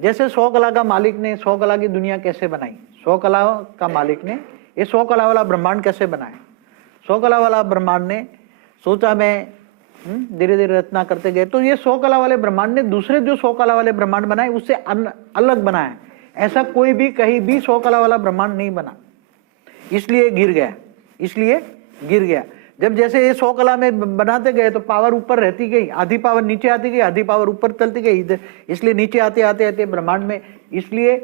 जैसे 100 कला का मालिक ने 100 कला की दुनिया कैसे बनाई, 100 कला का मालिक ने ये 100 कला वाला ब्रह्मांड कैसे बनाया। 100 कला वाला ब्रह्मांड ने सोचा, मैं धीरे धीरे रचना करते गए, तो ये 100 कला वाले ब्रह्मांड ने दूसरे जो 100 कला वाले ब्रह्मांड बनाए उससे अलग बनाया। ऐसा कोई भी कहीं भी 100 कला वाला ब्रह्मांड नहीं बना, इसलिए गिर गया, इसलिए गिर गया। जब जैसे ये 100 कला में बनाते गए तो पावर ऊपर रहती गई, आधी पावर नीचे आती गई, आधी पावर ऊपर चलती गई, इसलिए नीचे आते आते आते ब्रह्मांड में, इसलिए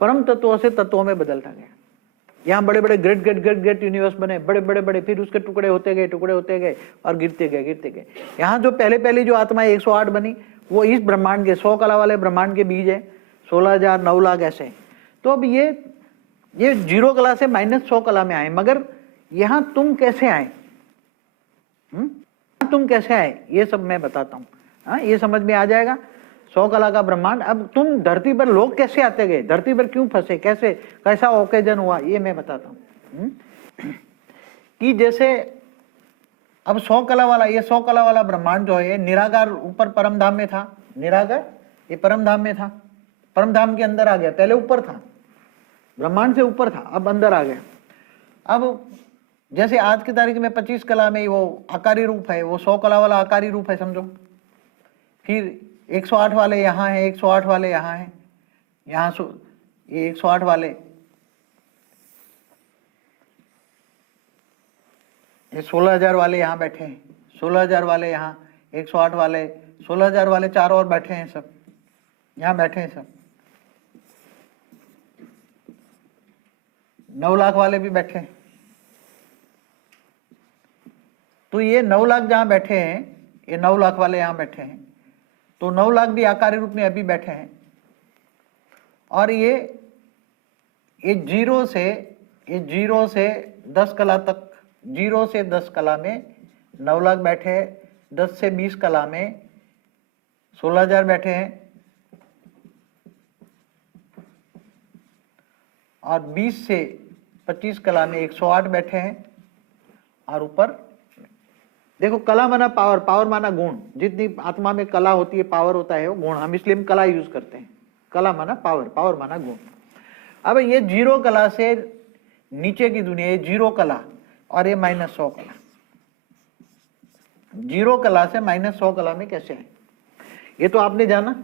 परम तत्वों से तत्वों में बदलता गया। यहाँ बड़े बड़े great great great great universe बने, बड़े बड़े बड़े, फिर उसके टुकड़े होते गए और गिरते गए। यहाँ जो पहले जो आत्मा 108 बनी वो इस ब्रह्मांड के 100 कला वाले ब्रह्मांड के बीज है, 16,000 9 लाख ऐसे। तो अब ये 0 कला से -100 कला में आए, मगर यहाँ तुम कैसे आए, तुम कैसे आए ये सब मैं बताता हूँ। हाँ, ये समझ में आ जाएगा। 100 कला का ब्रह्मांड, अब तुम धरती पर लोग कैसे आते गए, धरती पर क्यों फंसे, कैसे कैसा ओकेजन हुआ, ये मैं बताता हूँ। कि जैसे अब 100 कला वाला, ये 100 कला वाला ब्रह्मांड जो है निराकार ऊपर परम धाम में था, निराकार ये परम धाम में था, परम धाम के अंदर आ गया, पहले ऊपर था, ब्रह्मांड से ऊपर था, अब अंदर आ गया। अब जैसे आज की तारीख में 25 कला में वो आकारी रूप है, वो 100 कला वाला आकारी रूप है समझो। फिर 108 वाले यहाँ हैं, 108 वाले यहाँ हैं, यहाँ ये 108 वाले, ये 16,000 वाले यहाँ बैठे हैं, 16,000 वाले यहाँ, 108 वाले, 16,000 वाले चारों ओर बैठे हैं, सब यहाँ बैठे हैं, सब 9 लाख वाले भी बैठे हैं। तो ये 9 लाख जहाँ बैठे हैं, ये 9 लाख वाले यहाँ बैठे हैं, तो 9 लाख भी आकारी रूप में अभी बैठे हैं। और ये 0 से 10 कला तक, 0 से 10 कला में 9 लाख बैठे हैं, 10 से 20 कला में 16,000 बैठे हैं, और 20 से 25 कला में 108 बैठे हैं। और ऊपर देखो, कला माना पावर, पावर माना गुण, जितनी आत्मा में कला होती है, पावर होता है वो गुण, हम इसलिए हम कला यूज करते हैं। कला माना पावर, पावर माना गुण। अब ये 0 कला से नीचे की दुनिया, ये 0 कला और ये -100 कला, 0 कला से -100 कला में कैसे आए, ये तो आपने जाना।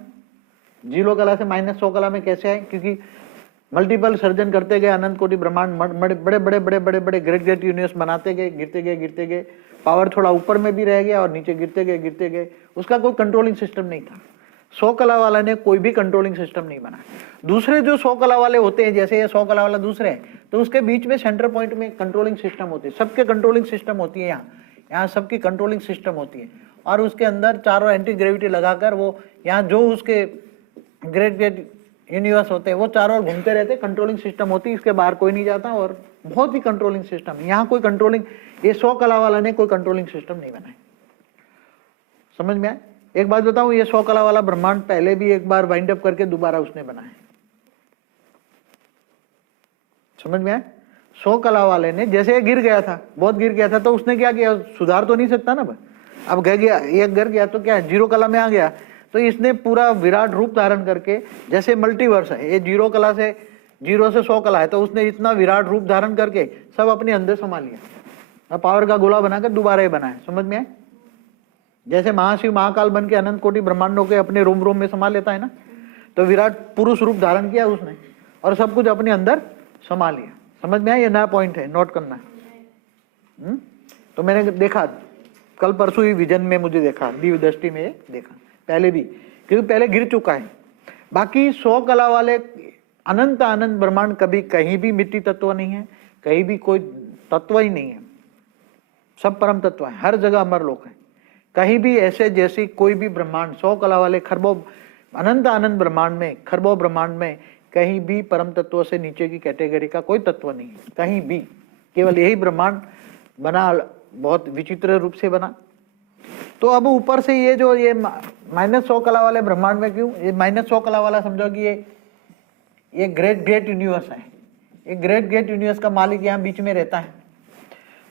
0 कला से -100 कला में कैसे आए, क्योंकि मल्टीपल सर्जन करते गए, अनंत कोटि ब्रह्मांड, बड़े बड़े बड़े बड़े बड़े बड़े ग्रेट ग्रेट यूनिवर्स बनाते गए, गिरते गए, पावर थोड़ा ऊपर में भी रह गया और नीचे गिरते गए। उसका कोई कंट्रोलिंग सिस्टम नहीं था। 100 कला वाला ने कोई भी कंट्रोलिंग सिस्टम नहीं बनाया। दूसरे जो 100 कला वाले होते हैं, जैसे ये 100 कला वाला दूसरे है, तो उसके बीच में सेंटर पॉइंट में कंट्रोलिंग सिस्टम होती है, सबके कंट्रोलिंग सिस्टम होती है। यहाँ सबकी कंट्रोलिंग सिस्टम होती है, और उसके अंदर चारों एंटी ग्रेविटी लगाकर वो यहाँ जो उसके ग्रेट ग्रेट यूनिवर्स होते हैं वो चारों ओर घूमते रहते, कंट्रोलिंग सिस्टम होती है, इसके बाहर कोई नहीं जाता, और बहुत ही कंट्रोलिंग सिस्टम है। यहाँ कोई कंट्रोलिंग, ये 100 कला वाला ने कोई कंट्रोलिंग सिस्टम नहीं बनाया। समझ में आया? एक बात बताऊं, ये 100 कला वाला ब्रह्मांड पहले भी एक बार वाइंड अप करके दोबारा उसने बनाया। समझ में आया? 100 कला वाले ने, जैसे गिर गया था, बहुत गिर गया था, तो उसने क्या किया, सुधार तो नहीं सकता ना। अब गिर गया, एक गिर गया तो क्या 0 कला में आ गया, तो इसने पूरा विराट रूप धारण करके, जैसे मल्टीवर्स है, ये 0 कला से 0 से 100 कला है, तो उसने इतना विराट रूप धारण करके सब अपने अंदर संभाल लिया, अब पावर का गोला बनाकर दोबारा ही बनाया। समझ में आए? जैसे महाशिव महाकाल बन के अनंत कोटि ब्रह्मांडों के अपने रोम रोम में संभाल लेता है ना, तो विराट पुरुष रूप धारण किया उसने और सब कुछ अपने अंदर संभाल लिया। समझ में आया? ये नया पॉइंट है, नोट करना। तो मैंने देखा कल परसों ही विजन में, मुझे देखा दिव्य दृष्टि में देखा, पहले भी, क्योंकि पहले गिर चुका है। बाकी 100 कला वाले अनंत अनंत ब्रह्मांड, कभी कहीं भी मिट्टी तत्व नहीं है, कहीं भी कोई तत्व ही नहीं है, सब परम तत्व है, हर जगह अमर लोक है। कहीं भी ऐसे जैसी कोई भी ब्रह्मांड, 100 कला वाले खरबों अनंत अनंत ब्रह्मांड में, खरबों ब्रह्मांड में कहीं भी परम तत्व से नीचे की कैटेगरी का कोई तत्व नहीं है, कहीं भी। केवल यही ब्रह्मांड बना, बहुत विचित्र रूप से बना। तो अब ऊपर से ये जो ये -100 कला वाले ब्रह्मांड में क्यों, ये -100 कला वाला समझो कि ये ग्रेट ग्रेट यूनिवर्स है, ये ग्रेट ग्रेट यूनिवर्स का मालिक यहाँ बीच में रहता है।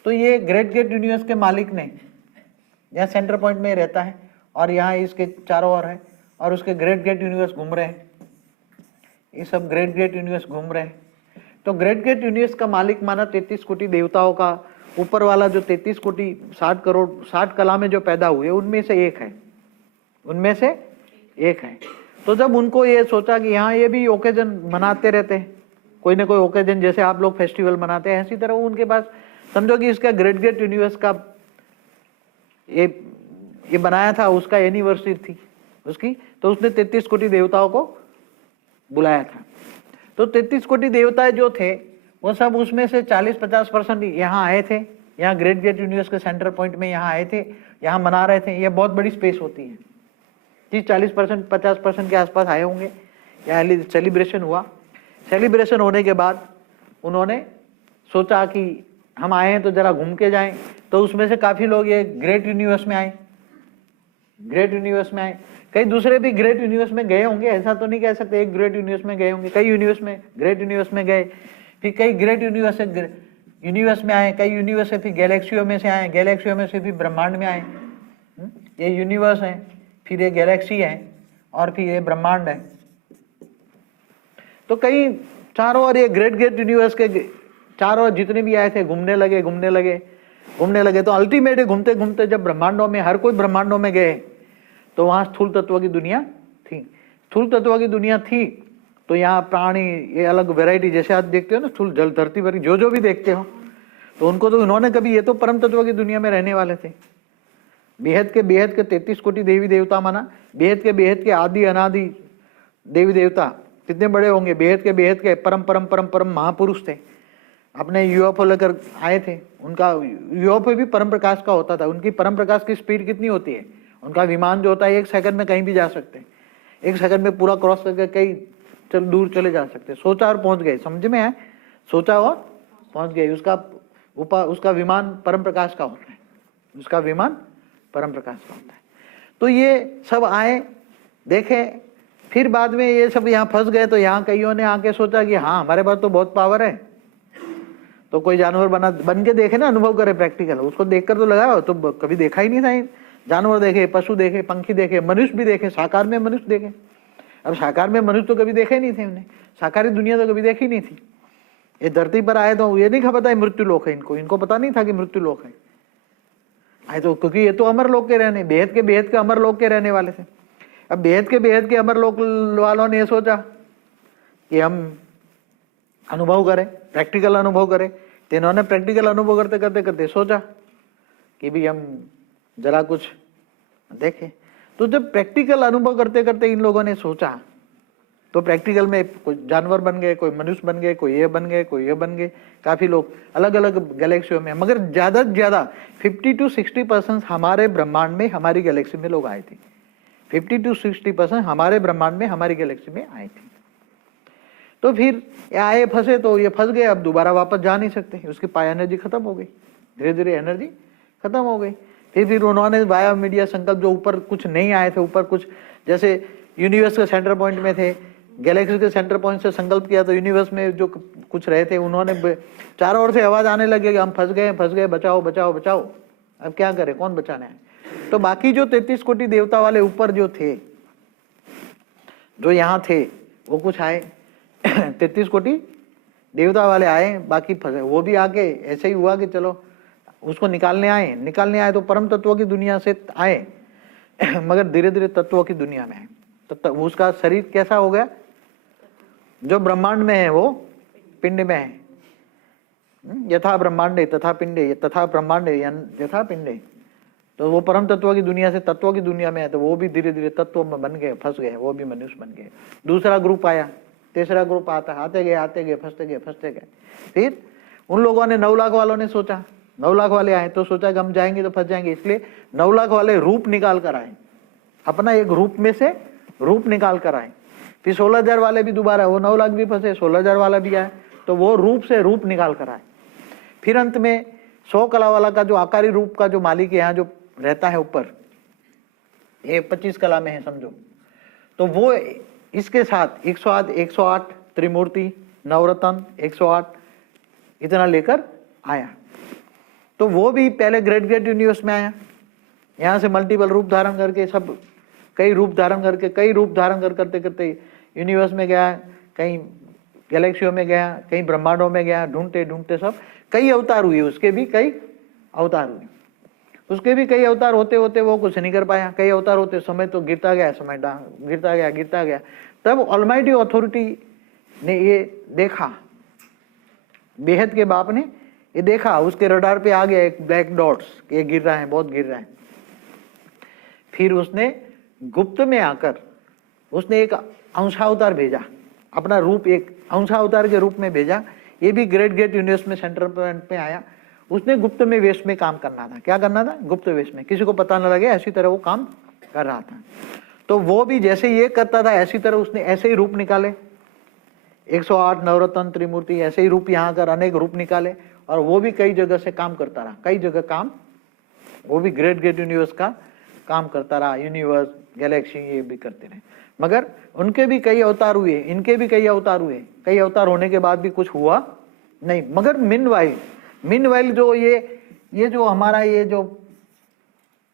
तो ये ग्रेट ग्रेट यूनिवर्स के मालिक ने यहाँ सेंटर पॉइंट में रहता है, और यहाँ इसके चारों ओर है, और उसके ग्रेट ग्रेट यूनिवर्स घूम रहे हैं। ये सब ग्रेट ग्रेट यूनिवर्स घूम रहे हैं। तो ग्रेट ग्रेट यूनिवर्स का मालिक माना 33 कोटि देवताओं का ऊपर वाला जो 33 कोटि 60 करोड़ 60 कला में जो पैदा हुए उनमें से एक है, उनमें से एक है। तो जब उनको ये सोचा कि यहाँ ये भी ओकेजन मनाते रहते हैं, कोई ना कोई ओकेजन, जैसे आप लोग फेस्टिवल मनाते हैं, इसी तरह उनके पास समझो कि इसका ग्रेट ग्रेट यूनिवर्स का ये बनाया था, उसका एनिवर्सरी थी उसकी, तो उसने 33 कोटि देवताओं को बुलाया था। तो 33 कोटि देवता जो थे वो सब उसमें से 40-50% यहाँ आए थे, यहाँ ग्रेट ग्रेट यूनिवर्स के सेंटर पॉइंट में यहाँ आए थे, यहाँ मना रहे थे। ये बहुत बड़ी स्पेस होती है, 30-40% 50% के आसपास आए होंगे। यहाँ सेलिब्रेशन हुआ। सेलिब्रेशन होने के बाद उन्होंने सोचा कि हम आए हैं तो जरा घूम के जाएं। तो उसमें से काफ़ी लोग ये ग्रेट यूनिवर्स में आए, ग्रेट यूनिवर्स में आए। कई दूसरे भी ग्रेट यूनिवर्स में गए होंगे, ऐसा तो नहीं कह सकते एक ग्रेट यूनिवर्स में गए होंगे, कई यूनिवर्स में ग्रेट यूनिवर्स में गए, फिर कई ग्रेट यूनिवर्स में आए, कई यूनिवर्स से फिर गैलेक्सियों में से आए, गैलेक्सियों में से फिर ब्रह्मांड में आए। ये यूनिवर्स है, फिर ये गैलेक्सी है, और फिर ये ब्रह्मांड है। तो कई चारों ओर ये ग्रेट ग्रेट यूनिवर्स के चारों ओर जितने भी आए थे घूमने लगे घूमने लगे घूमने लगे। तो अल्टीमेटली घूमते घूमते जब ब्रह्मांडों में, हर कोई ब्रह्मांडों में गए, तो वहाँ स्थूल तत्व की दुनिया थी। स्थूल तत्व की दुनिया थी तो यहाँ प्राणी, ये अलग वैरायटी, जैसे आप देखते हो ना स्थूल जल धरती पर जो भी देखते हो, तो उनको तो उन्होंने कभी, ये तो परम तत्व की दुनिया में रहने वाले थे। बेहद के 33 कोटि देवी देवता माना, बेहद के आदि अनादि देवी देवता कितने बड़े होंगे, बेहद के परम परम परम परम महापुरुष थे। अपने यूएफओ लेकर आए थे, उनका यूएफओ भी परम प्रकाश का होता था। उनकी परम प्रकाश की स्पीड कितनी होती है, उनका विमान जो होता है 1 सेकंड में कहीं भी जा सकते हैं, 1 सेकंड में पूरा क्रॉस करके कई दूर चले जा सकते हैं। सोचा और पहुंच गए, समझ में आए, सोचा और पहुंच गए। उसका विमान परम प्रकाश का होता है, उसका विमान परम प्रकाश का होता है। तो ये सब आए, देखे, फिर बाद में ये सब यहाँ फंस गए। तो यहाँ कईयों ने आके सोचा कि हाँ हमारे पास तो बहुत पावर है, तो कोई जानवर बन के देखे ना, अनुभव करे प्रैक्टिकल। उसको देखकर तो लगाओ, तो कभी देखा ही नहीं था। जानवर देखे, पशु देखे, पंखी देखे, मनुष्य भी देखे, साकार में मनुष्य देखे। अब साकार में मनुष्य तो कभी देखे ही नहीं थे उन्हें, साकारी दुनिया तो कभी देखी नहीं थी। ये धरती पर आए तो ये नहीं पता है मृत्यु लोक है, इनको पता नहीं था कि मृत्यु लोक है। आए तो क्योंकि ये तो अमर लोक के रहने, बेहद के अमर लोक के रहने वाले थे। अब बेहद के अमर लोक वालों ने ये सोचा कि हम अनुभव करें, प्रैक्टिकल अनुभव करें। तो इन्होंने प्रैक्टिकल अनुभव करते करते करते सोचा कि भी हम जरा कुछ देखें। तो जब प्रैक्टिकल अनुभव करते करते इन लोगों ने सोचा, तो प्रैक्टिकल में कोई जानवर बन गए, कोई मनुष्य बन गए, कोई ये बन गए, कोई ये बन गए, काफी लोग अलग अलग गैलेक्सियों में। मगर ज्यादा से ज्यादा 50 to 60% हमारे ब्रह्मांड में, हमारी गैलेक्सी में लोग आए थे। 50 to 60% हमारे ब्रह्मांड में, हमारी गैलेक्सी में आए थे। तो फिर आए, फंसे, तो ये फंस गए, अब दोबारा वापस जा नहीं सकते, उसकी पाई एनर्जी खत्म हो गई, धीरे धीरे एनर्जी खत्म हो गई। फिर उन्होंने वाया मीडिया संकल्प, जो ऊपर कुछ नहीं आए थे, ऊपर कुछ जैसे यूनिवर्स के सेंटर पॉइंट में थे, गैलेक्सी के सेंटर पॉइंट से संकल्प किया, तो यूनिवर्स में जो कुछ रहे थे, उन्होंने चारों ओर से आवाज आने लगे कि हम फंस गए, बचाओ बचाओ बचाओ। अब क्या करे, कौन बचाने आए। तो बाकी जो 33 कोटि देवता वाले ऊपर जो थे, जो यहाँ थे, वो कुछ आए 33 कोटि देवता वाले आए, बाकी फंसे। वो भी आके ऐसे ही हुआ कि चलो उसको निकालने आए तो परम तत्वों की दुनिया से आए मगर धीरे धीरे तत्वों की दुनिया में आए। तो उसका शरीर कैसा हो गया, जो ब्रह्मांड में है वो पिंड में है। यथा ब्रह्मांडे तथा पिंडे, तथा ब्रह्मांडे यथा पिंडे। तो वो परम तत्वों की दुनिया से तत्वों की दुनिया में है, तो वो भी धीरे धीरे तत्वों में बन गए, फंस गए, वो भी मनुष्य बन गए। दूसरा ग्रुप आया, तीसरा ग्रुप आते गए, फंसते गए। फिर उन लोगों ने 9 लाख वालों ने सोचा, 9 लाख वाले आए तो सोचा कि हम जाएंगे तो फंस जाएंगे, इसलिए 9 लाख वाले रूप निकाल कर आए, अपना एक रूप में से रूप निकाल कर आए। फिर 16,000 वाले भी दोबारा, वो 9 लाख भी फंसे, 16,000 वाला भी आया, तो वो रूप से रूप निकाल कर आए। फिर अंत में 100 कला वाला का जो आकारी रूप का जो मालिक है, यहाँ जो रहता है ऊपर, ये 25 कला में है समझो, तो वो इसके साथ 108 त्रिमूर्ति, नवरत्न 108 इतना लेकर आया। तो वो भी पहले ग्रेट यूनिवर्स में आया, यहाँ से मल्टीपल रूप धारण करके, सब कई रूप धारण करके करते करते यूनिवर्स में गया, कहीं गैलेक्सियों में गया, कहीं ब्रह्मांडों में गया, ढूंढते ढूंढते सब कई अवतार हुए, उसके भी कई अवतार हुए, उसके भी कई अवतार होते होते वो कुछ नहीं कर पाया। कई अवतार होते समय तो गिरता गया, समय गिरता गया। तब ऑलमाइटी अथॉरिटी ने ये देखा, बेहद के बाप ने ये देखा, उसके रडार पे आ गया एक ब्लैक डॉट्स, ये गिर रहा है, बहुत गिर रहा है। फिर उसने गुप्त में आकर उसने एक अंशावतार भेजा, अपना रूप एक अंशावतार के रूप में भेजा। ये भी ग्रेट यूनिवर्स में सेंटर पॉइंट में आया। उसने गुप्त में वेश में काम करना था। क्या करना था? गुप्त वेश में, किसी को पता न लगे, ऐसी तरह वो काम कर रहा था। तो वो भी जैसे ये करता था ऐसी तरह उसने ऐसे ही रूप निकाले, 108 नवरत्न त्रिमूर्ति, ऐसे ही रूप यहाँ कर अनेक रूप निकाले, और वो भी कई जगह से काम करता रहा, कई जगह काम, वो भी ग्रेट यूनिवर्स का काम करता रहा, यूनिवर्स गैलेक्सी ये भी करते रहे। मगर उनके भी कई अवतार हुए, इनके भी कई अवतार हुए, कई अवतार होने के बाद भी कुछ हुआ नहीं। मगर मीनवाइल जो ये जो हमारा ये जो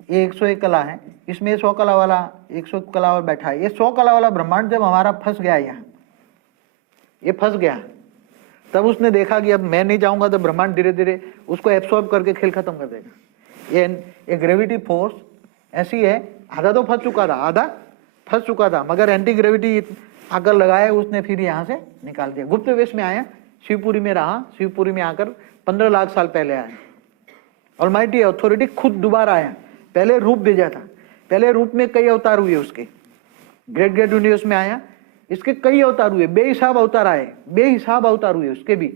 101 कला है, इसमें 100 कला वाला 101 कला वाला बैठा है। ये 100 कला वाला ब्रह्मांड जब हमारा फंस गया, यहाँ ये फंस गया, तब उसने देखा कि अब मैं नहीं जाऊंगा तो ब्रह्मांड धीरे धीरे उसको एब्सॉर्ब करके खेल खत्म कर देगा। ये ग्रेविटी फोर्स ऐसी है, आधा तो फंस चुका था, मगर एंटी ग्रेविटी आकर लगाया उसने, फिर यहाँ से निकाल दिया। गुप्त वेश में आया, शिवपुरी में रहा, शिवपुरी में आकर 15 लाख साल पहले आया। ऑलमाइटी अथॉरिटी खुद दोबारा आया, पहले रूप भेजा था, पहले रूप में कई अवतार हुए उसके, ग्रेट यूनिवर्स में आया, इसके कई अवतार हुए, बेहिसाब अवतार आए, बेहिसाब अवतार हुए उसके भी,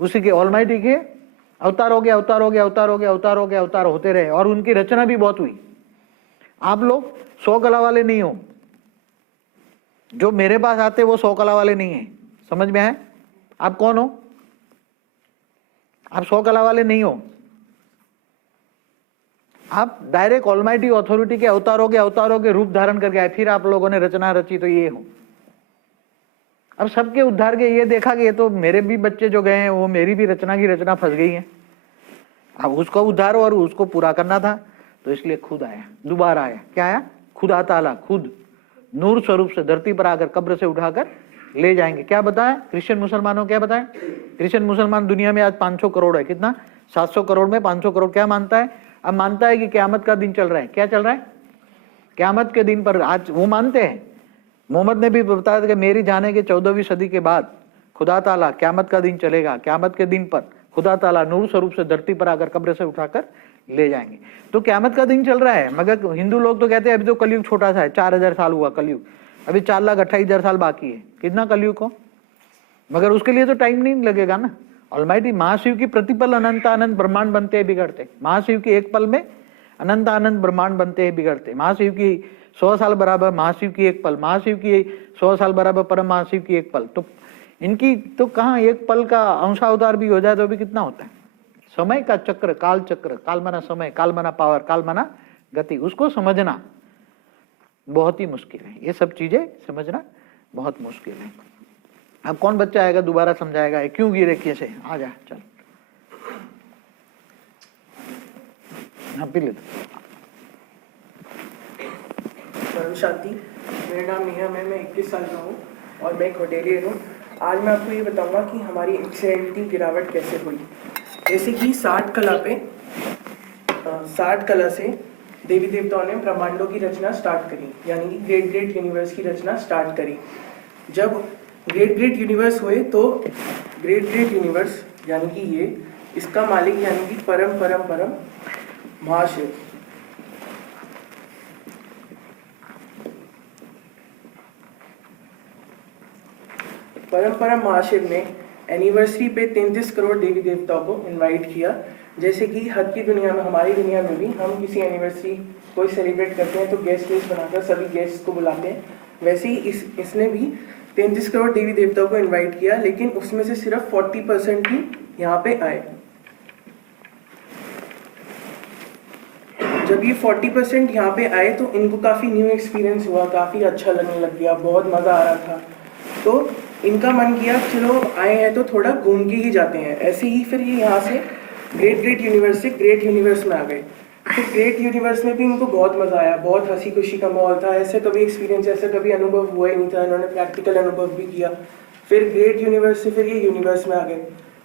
उसी के ऑलमाइटी के अवतार हो गया, अवतार होते रहे, और उनकी रचना भी बहुत हुई। आप लोग 100 कला वाले नहीं हो, जो मेरे पास आते वो 100 कला वाले नहीं है, समझ में आए? आप कौन हो? आप 100 कला वाले नहीं हो, आप डायरेक्ट ऑलमाइटी अथॉरिटी के अवतारों के रूप धारण करके आए, फिर आप लोगों ने रचना रची तो ये हो। अब सबके उद्धार के ये देखा कि ये तो मेरे भी बच्चे जो गए हैं, वो मेरी भी रचना की रचना फंस गई है, अब उसको उद्धारो और उसको पूरा करना था, तो इसलिए खुद आया, दोबारा आया। क्या आया? खुदा ताला खुद नूर स्वरूप से धरती पर आकर कब्र से उठाकर ले जाएंगे। क्या बताया क्रिश्चियन मुसलमानों? क्या बताया? क्रिश्चियन मुसलमान दुनिया में आज 500 करोड़ है, कितना? 700 करोड़ में 500 करोड़ क्या मानता है? अब मानता है कि क़यामत का दिन चल रहा है। क्या चल रहा है? क़यामत के दिन पर आज वो मानते हैं। मोहम्मद ने भी बताया था कि मेरी जाने के 14वीं सदी के बाद खुदा ताला क़यामत का दिन चलेगा, क़यामत के दिन पर खुदा ताला नूर स्वरूप से धरती पर आकर कब्र से उठाकर ले जाएंगे। तो क़यामत का दिन चल रहा है, मगर हिंदू लोग तो कहते हैं अभी तो कलयुग छोटा सा है, 4000 साल हुआ कलयुग, अभी 4,28,000 साल बाकी है, कितना कलयुग को? मगर उसके लिए तो टाइम नहीं लगेगा ना। ऑलमाइटी महाशिव की प्रतिपल अनंत अनंत ब्रह्मांड बनते हैं बिगड़ते, महाशिव की एक पल में अनंत अनंत ब्रह्मांड बनते हैं बिगड़ते। महाशिव की 100 साल बराबर महाशिव की एक पल, महाशिव की 100 साल बराबर परम महाशिव की एक पल। तो इनकी तो कहाँ एक पल का अंशावतार भी हो जाए तो भी कितना होता है? समय का चक्र, काल चक्र, काल माना समय, काल माना पावर, काल माना गति, उसको समझना बहुत ही मुश्किल है। ये सब चीजें समझना बहुत मुश्किल है। अब कौन बच्चा आएगा दोबारा समझाएगा क्यों गिरे कैसे? आ जा चल, पी ले। परम शांति, मेरा नाम नियम है, मैं 21 साल का हूँ और मैं एक होटेलियर हूँ। आज मैं आपको ये बताऊंगा कि हमारी एक्सीडेंटली गिरावट कैसे हुई। जैसे कि 60 कला से देवी देवताओं ने ब्रह्मांडों की रचना स्टार्ट करी, यानी कि ग्रेट यूनिवर्स की रचना स्टार्ट करी। जब ग्रेट यूनिवर्स हुए तो ग्रेट यूनिवर्स यानी कि ये, इसका मालिक यानी कि परम परम परम महाशिव, परम महाशिव ने एनिवर्सरी पे 33 करोड़ देवी देवताओं को इनवाइट किया। जैसे कि हद की दुनिया में, हमारी दुनिया में भी हम किसी एनिवर्सरी कोई सेलिब्रेट करते हैं तो गेस्ट लिस्ट बनाकर सभी गेस्ट को बुलाते हैं, वैसे ही इसने भी 33 करोड़ देवी देवताओं को इनवाइट किया, लेकिन उसमें से सिर्फ 40% ही यहाँ पे आए। जब ये 40% यहाँ पे आए तो इनको काफ़ी न्यू एक्सपीरियंस हुआ, काफ़ी अच्छा लगने लग गया, बहुत मज़ा आ रहा था। तो इनका मन किया चलो आए हैं तो थोड़ा घूम के ही जाते हैं। ऐसे ही फिर ये यहाँ से ग्रेट यूनिवर्स से ग्रेट यूनिवर्स में आ गए। फिर ग्रेट यूनिवर्स में भी इनको बहुत मज़ा आया, बहुत हंसी खुशी का माहौल था, ऐसे कभी एक्सपीरियंस, ऐसा कभी अनुभव हुआ ही नहीं था, इन्होंने प्रैक्टिकल अनुभव भी किया। फिर ग्रेट यूनिवर्स से फिर ये यूनिवर्स में आ गए,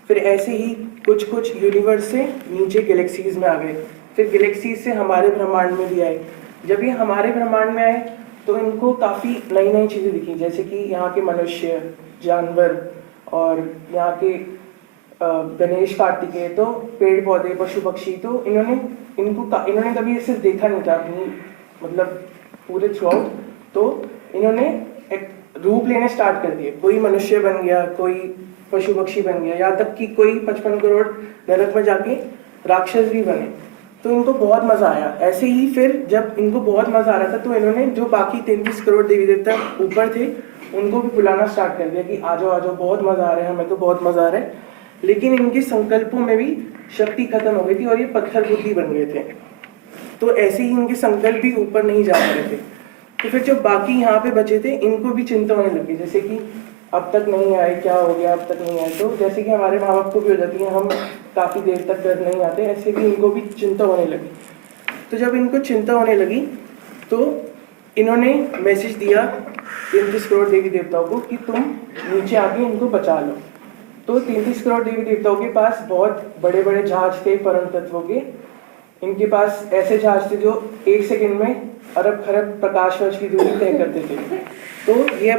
फिर ऐसे ही कुछ कुछ यूनिवर्स से नीचे गैलेक्सीज में आ गए, फिर गैलेक्सीज से हमारे ब्रह्मांड में भी आए। जब ये हमारे ब्रह्मांड में आए तो इनको काफ़ी नई नई चीज़ें दिखी, जैसे कि यहाँ के मनुष्य, जानवर और यहाँ के गणेश कार्तिकेय, तो पेड़ पौधे, पशु पक्षी, तो इन्होंने कभी सिर्फ देखा नहीं था अपनी मतलब पूरे थ्रू आउट, तो इन्होंने एक रूप लेने स्टार्ट कर दिए। कोई मनुष्य बन गया, कोई पशु पक्षी बन गया, यहाँ तक कि कोई 55 करोड़ नरक में जाके राक्षस भी बने। तो इनको बहुत मज़ा आया। ऐसे ही फिर जब इनको बहुत मज़ा आ रहा था तो इन्होंने जो बाकी 33 करोड़ देवी देवता ऊपर थे उनको भी बुलाना स्टार्ट कर दिया कि आ जाओ आ जाओ, बहुत मज़ा आ रहा है, हमें तो बहुत मज़ा आ रहा है। लेकिन इनके संकल्पों में भी शक्ति खत्म हो गई थी और ये पत्थर बुद्धि बन गए थे, तो ऐसे ही इनके संकल्प भी ऊपर नहीं जा रहे थे। तो फिर जो बाकी यहाँ पे बचे थे इनको भी चिंता होने लगी, जैसे कि अब तक नहीं आए, क्या हो गया, अब तक नहीं आए। तो जैसे कि हमारे माँ बाप को भी हो जाती है, हम काफ़ी देर तक घर नहीं आते, ऐसे भी इनको भी चिंता होने लगी। तो जब इनको चिंता होने लगी तो इन्होंने मैसेज दिया 33 करोड़ देवी देवताओं को कि तुम नीचे आके इनको बचा लो। तो 33 करोड़ देवी देवताओं के पास बहुत बड़े बड़े जहाज थे परम तत्वों के। इनके पास ऐसे जहाज थे जो 1 सेकंड में अरब खरब प्रकाश वर्ष की दूरी तय करते थे। तो ये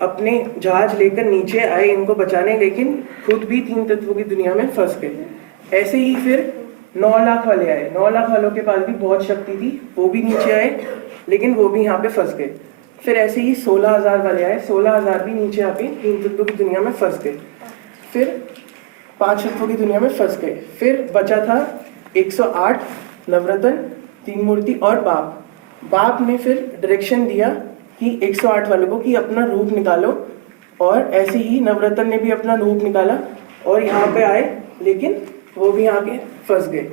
अपने जहाज लेकर नीचे आए इनको बचाने, लेकिन खुद भी 3 तत्वों की दुनिया में फंस गए। ऐसे ही फिर 9 लाख वाले आए। 9 लाख वालों के पास भी बहुत शक्ति थी, वो भी नीचे आए, लेकिन वो भी यहाँ पे फंस गए। फिर ऐसे ही 16,000 वाले आए। 16,000 भी नीचे आके 3 तत्वों की दुनिया में फंस गए। फिर 5 तत्वों की दुनिया में फंस गए। फिर बचा था 108 नवरत्न, 3 मूर्ति और बाप ने फिर डायरेक्शन दिया कि 108 वालों को कि अपना रूप निकालो, और ऐसे ही नवरत्न ने भी अपना रूप निकाला और यहाँ पे आए, लेकिन वो भी यहाँ के फंस गए।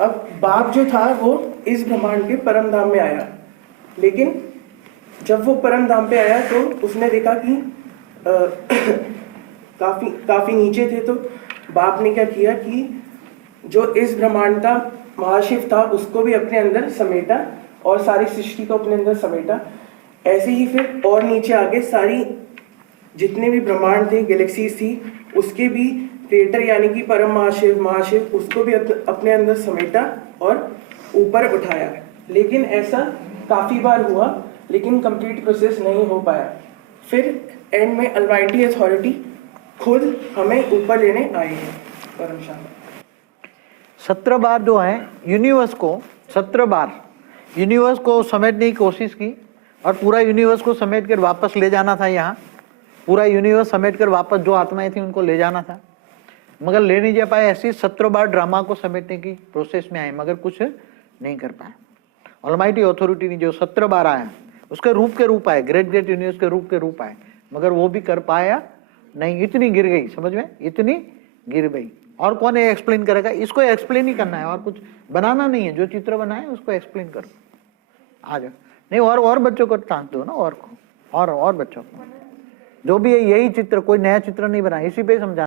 अब बाप जो था वो इस ब्रह्मांड के परम धाम में आया, लेकिन जब वो परम धाम पे आया तो उसने देखा कि काफ़ी नीचे थे। तो बाप ने क्या किया कि जो इस ब्रह्मांड का महाशिव था उसको भी अपने अंदर समेटा और सारी सृष्टि को अपने अंदर समेटा। ऐसे ही फिर और नीचे आगे सारी जितने भी ब्रह्मांड थे, गैलेक्सीज थी, उसके भी क्रिएटर यानी कि परम महाशिव उसको भी अपने अंदर समेटा और ऊपर उठाया। लेकिन ऐसा काफ़ी बार हुआ, लेकिन कंप्लीट प्रोसेस नहीं हो पाया। फिर एंड में अलमाइटी अथॉरिटी खुद हमें ऊपर लेने आए हैं परम शाम। 17 बार जो है यूनिवर्स को 17 बार यूनिवर्स को समेटने की कोशिश की, और पूरा यूनिवर्स को समेट कर वापस ले जाना था। यहाँ पूरा यूनिवर्स समेट कर वापस जो आत्माएं थी उनको ले जाना था, मगर ले नहीं जा पाए। ऐसी 17 बार ड्रामा को समेटने की प्रोसेस में आए, मगर कुछ नहीं कर पाए। ऑलमाइटी अथॉरिटी ने जो 17 बार आया उसके रूप आए, ग्रेट यूनिवर्स के रूप आए, मगर वो भी कर पाया नहीं। इतनी गिर गई, समझ में, इतनी गिर गई। और कौन एक्सप्लेन करेगा? इसको एक्सप्लेन ही करना है, और कुछ बनाना नहीं है। जो चित्र बनाए उसको एक्सप्लेन करो, आ जाओ। नहीं, और बच्चों को चांस दो ना, और बच्चों को जो भी है यही चित्र, कोई नया चित्र नहीं बना, इसी पे समझा।